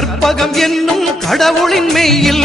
கற்பகம் என்னும் கடவுளின் மெய்யில்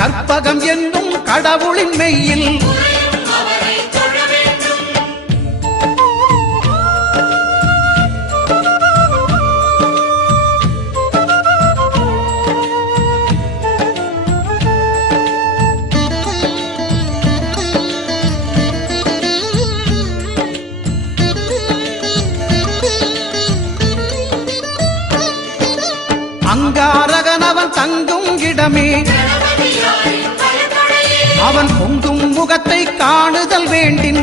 கற்பகம் என்னும் கடவுளின் மெய்யில். அங்காரகனவன் தங்கும் இடமே. அவன் பொங்கும் முகத்தை காணுதல் வேண்டின்.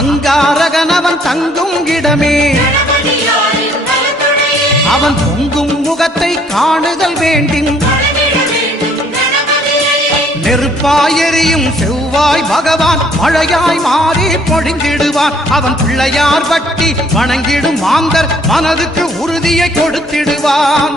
அங்காரகனவன் தங்கும் இடமே. அவன் பொங்கும் முகத்தை காணுதல் வேண்டின். நெருப்பாயறியும் செவ்வாய் பகவான் மழையாய் மாறி பொழிந்திடுவான் அவன் பிள்ளையார் பட்டி வணங்கிடும் மாந்தர் மனதுக்கு உறுதியை கொடுத்திடுவான்.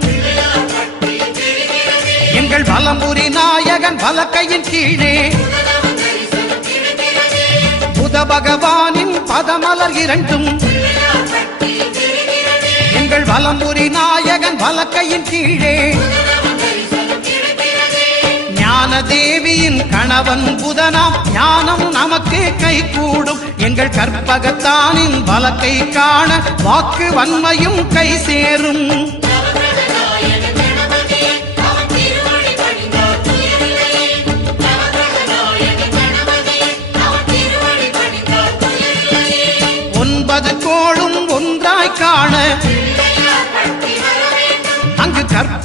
எங்கள் நாயகன் பலக்கையின் கீழே. புத பகவானின் பதமலர் இரண்டும். எங்கள் வலம்புரி நாயகன் பலக்கையின் கீழே. ஞான தேவியின் கணவன் புதனாம் ஞானம் நமக்கு கை கூடும். எங்கள் கற்பகத்தானின் வலக்கை காண வாக்கு வன்மையும் கை சேரும்.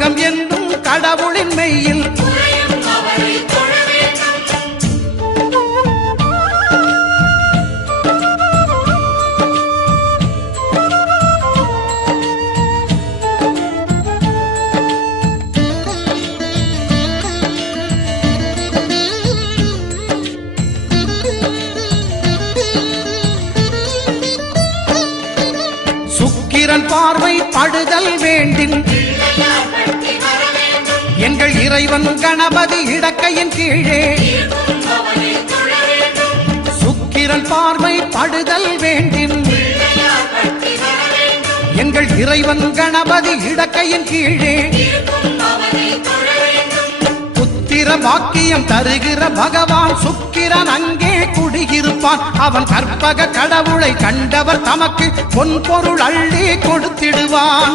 அங்கு என்றும் கடவுளின் இறைவன் கணபதி இடக்கையின் கீழே. சுக்கிரன் பார்வை படுதல் வேண்டின். எங்கள் இறைவன் கணபதி இடக்கையின் கீழே. புத்திர வாக்கியம் தருகிற பகவான் சுக்கிரன் அங்கே குடியிருப்பான். அவன் கற்பக கடவுளை கண்டவர் தமக்கு பொன் பொருள் அள்ளி கொடுத்திடுவான்.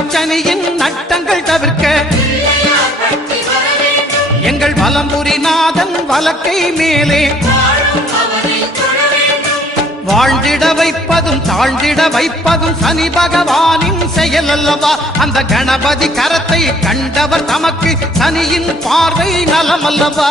மச்சனியின் நட்டங்கள் தவிர்க்க எங்கள் வலம்புரி நாதன் வலக்கை மேலே வாழ்ந்திட வைப்பதும் தாழ்ந்திட வைப்பதும் சனி பகவானின் செயல் அல்லவா? அந்த கணபதி கரத்தை கண்டவர் தமக்கு சனியின் பார்வை நலம் அல்லவா?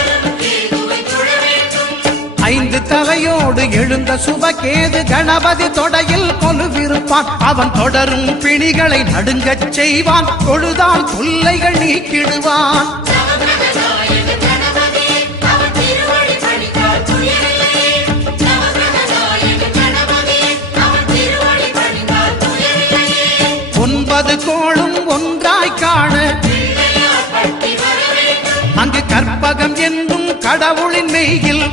ஐந்து தலையோடு எழுந்த சுபகேது கணபதி தொடையில் கொலுவிருப்பான். அவன் தொடரும் பிணிகளை நடுங்கச் செய்வான். தொழுதால் தொல்லைகள் நீக்கிடுவான். ஒன்பது கோளும் ஒன்றாய் காண. அங்கு கற்பகம் என்னும் கடவுளின் மெய்யில்